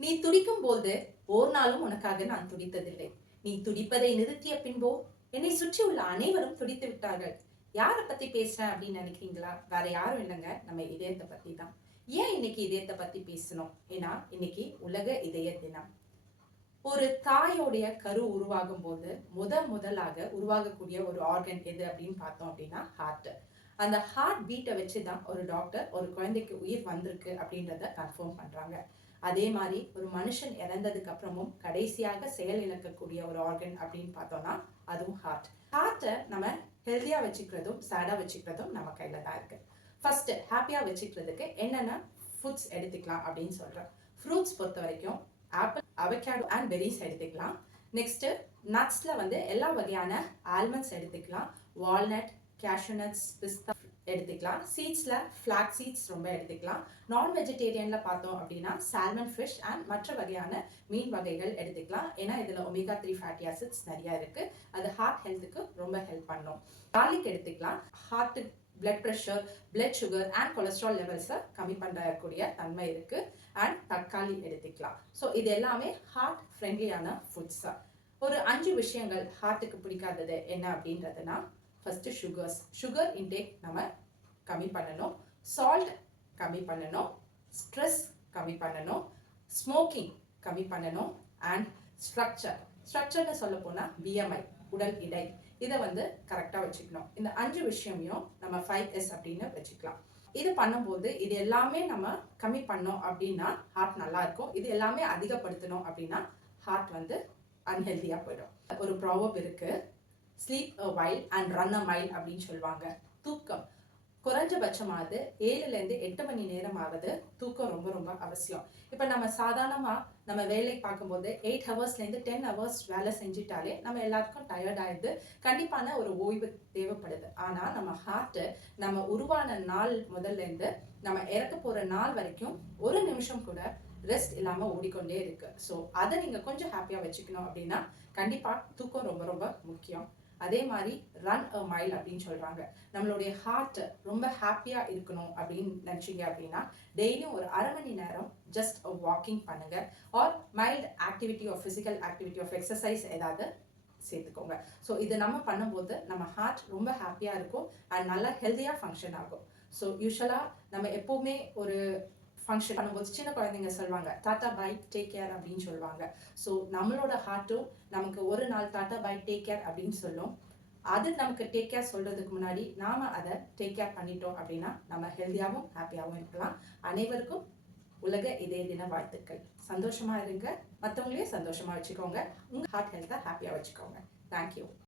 நீ துடிக்கும் போது ஓர் நாளும் உனக்காக நான் துடித்ததில்லை. நீ துடிப்பதை நிறுத்திய பின்போ என்னை சுற்றியுள்ள அனைவரும் துடித்து விட்டார்கள். யாரை பத்தி பேசுறேன் அப்படின்னு நினைக்கிறீங்களா? வேற யாரும் இல்லைங்க, நம்ம இதயத்தை பத்தி தான். ஏன் இன்னைக்கு இதயத்தை பத்தி பேசணும்? ஏன்னா இன்னைக்கு உலக இதய தினம். ஒரு தாயோடைய கரு உருவாகும் போது முதலாக உருவாகக்கூடிய ஒரு ஆர்கன் எது அப்படின்னு பார்த்தோம் அப்படின்னா ஹார்ட். அந்த ஹார்ட் பீட்டை வச்சுதான் ஒரு டாக்டர் ஒரு குழந்தைக்கு உயிர் வந்திருக்கு அப்படின்றத கன்ஃபார்ம் பண்றாங்க. அதே மாதிரி ஒரு மனுஷன் இறந்ததுக்கு அப்புறமும் கடைசியாக செயல் இழக்கக்கூடிய ஒரு ஆர்கன் அப்படின்னு பார்த்தோம்னா அதுவும் ஹார்ட். ஹார்ட்டை நம்ம ஹெல்த்தியா வச்சுக்கிறதும் சேடா வச்சுக்கிறதும் நம்ம கையில தான் இருக்கு. ஃபர்ஸ்ட் ஹாப்பியா வச்சுக்கிறதுக்கு என்னென்ன ஃபுட்ஸ் எடுத்துக்கலாம் அப்படின்னு சொல்றேன். ஃப்ரூட்ஸ் பொறுத்த வரைக்கும் ஆப்பிள், அவகேடோ அண்ட் பெரிஸ் எடுத்துக்கலாம். நெக்ஸ்ட் நட்ஸ்ல வந்து எல்லா வகையான ஆல்மண்ட்ஸ் எடுத்துக்கலாம். வால்நட், கேஷ்யூ நட்ஸ், பிஸ்தா எடுத்துக்கலாம். சீட்ஸ்ல ஃபிளாக் சீட்ஸ் ரொம்ப எடுத்துக்கலாம். நான் வெஜிடேரியன்ல பார்த்தோம் அப்படின்னா சால்மன் ஃபிஷ் அண்ட் மற்ற வகையான மீன் வகைகள் எடுத்துக்கலாம். ஏன்னா இதுல ஒமேகா 3 ஃபேட்டி ஆசிட்ஸ் நிறைய இருக்கு. அது ஹார்ட் ஹெல்த்துக்கு ரொம்ப ஹெல்ப் பண்ணும். கார்லிக் எடுத்துக்கலாம். Heart blood pressure, blood sugar and cholesterol லெவல்ஸை கம்மி பண்ணக்கூடிய தன்மை இருக்கு. அண்ட் தக்காளி எடுத்துக்கலாம். ஸோ இது எல்லாமே ஹார்ட் ஃப்ரெண்ட்லியான ஃபுட்ஸ். ஒரு 5 விஷயங்கள் ஹார்ட்டுக்கு பிடிக்காதது என்ன அப்படின்றதுனா, ஃபர்ஸ்ட் சுகர் இன்டேக் நம்ம கம்மி பண்ணணும். சால்ட் கம்மி பண்ணணும். ஸ்ட்ரெஸ் கம்மி பண்ணணும். ஸ்மோக்கிங் கம்மி பண்ணணும். அண்ட் ஸ்ட்ரக்சர்னு சொல்ல போனா பிஎம்ஐ, உடல் இடை, இதை வந்து கரெக்டாக வச்சுக்கணும். இந்த 5 விஷயமையும் நம்ம 5S அப்படின்னு வச்சுக்கலாம். இது பண்ணும்போது இது எல்லாமே நம்ம கம்மி பண்ணோம் அப்படின்னா ஹார்ட் நல்லா இருக்கும். இது எல்லாமே அதிகப்படுத்தணும் அப்படின்னா ஹார்ட் வந்து அன்ஹெல்தியா போயிடும். ஒரு ப்ராவர்ப் இருக்கு, sleep a while and run a mile அப்படின்னு சொல்லுவாங்க. தூக்கம் குறைஞ்சபட்சமாவது 7லேருந்து 8 மணி நேரம் ஆகுது. தூக்கம் ரொம்ப ரொம்ப அவசியம். இப்போ நம்ம சாதாரணமா நம்ம வேலை பார்க்கும்போது 8 ஹவர்ஸ்லேருந்து 10 ஹவர்ஸ் வேலை செஞ்சுட்டாலே நம்ம எல்லாருக்கும் டயர்ட் ஆயிடுது. கண்டிப்பான ஒரு ஓய்வு தேவைப்படுது. ஆனா நம்ம ஹார்ட் நம்ம உருவான நாள் முதல்ல இருந்து நம்ம இறக்க போற நாள் வரைக்கும் ஒரு நிமிஷம் கூட ரெஸ்ட் இல்லாம ஓடிக்கொண்டே இருக்கு. ஸோ அதை நீங்க கொஞ்சம் ஹாப்பியா வச்சுக்கணும் அப்படின்னா கண்டிப்பா தூக்கம் ரொம்ப ரொம்ப முக்கியம். அதே மாதிரி ரன் அ மைல் அப்படின்னு சொல்றாங்க. நம்மளுடைய ஹார்ட் ரொம்ப ஹாப்பியா இருக்கணும் அப்படின்னு நினைச்சீங்க அப்படின்னா டெய்லியும் ஒரு அரை மணி நேரம் ஜஸ்ட் வாக்கிங் பண்ணுங்க. Or mild activity of physical activity of exercise ஏதாவது சேர்த்துக்கோங்க. ஸோ இது நம்ம பண்ணும்போது நம்ம ஹார்ட் ரொம்ப ஹாப்பியா இருக்கும் அண்ட் நல்லா ஹெல்த்தியா ஃபங்க்ஷன் ஆகும். ஸோ யூஸ்வலா நம்ம எப்பவுமே ஒரு ஃபங்க்ஷன் பண்ணும்போது சின்ன குழந்தைங்க சொல்லுவாங்க டாட்டா பை டேக் கேர் அப்படின்னு சொல்லுவாங்க. ஸோ நம்மளோட ஹார்ட்டும் நமக்கு ஒரு நாள் டாட்டா பை டேக் கேர் அப்படின்னு சொல்லும். அது நமக்கு டேக் கேர் சொல்றதுக்கு முன்னாடி நாம அதை டேக் கேர் பண்ணிட்டோம் அப்படின்னா நம்ம ஹெல்த்தியாகவும் ஹாப்பியாகவும் இருக்கலாம். அனைவருக்கும் உலக இதய தின வாழ்த்துக்கள். சந்தோஷமா இருங்க, மற்றவங்களையும் சந்தோஷமா வச்சுக்கோங்க. உங்க ஹார்ட் ஹெல்த்தை ஹாப்பியா வச்சுக்கோங்க. தேங்க்யூ.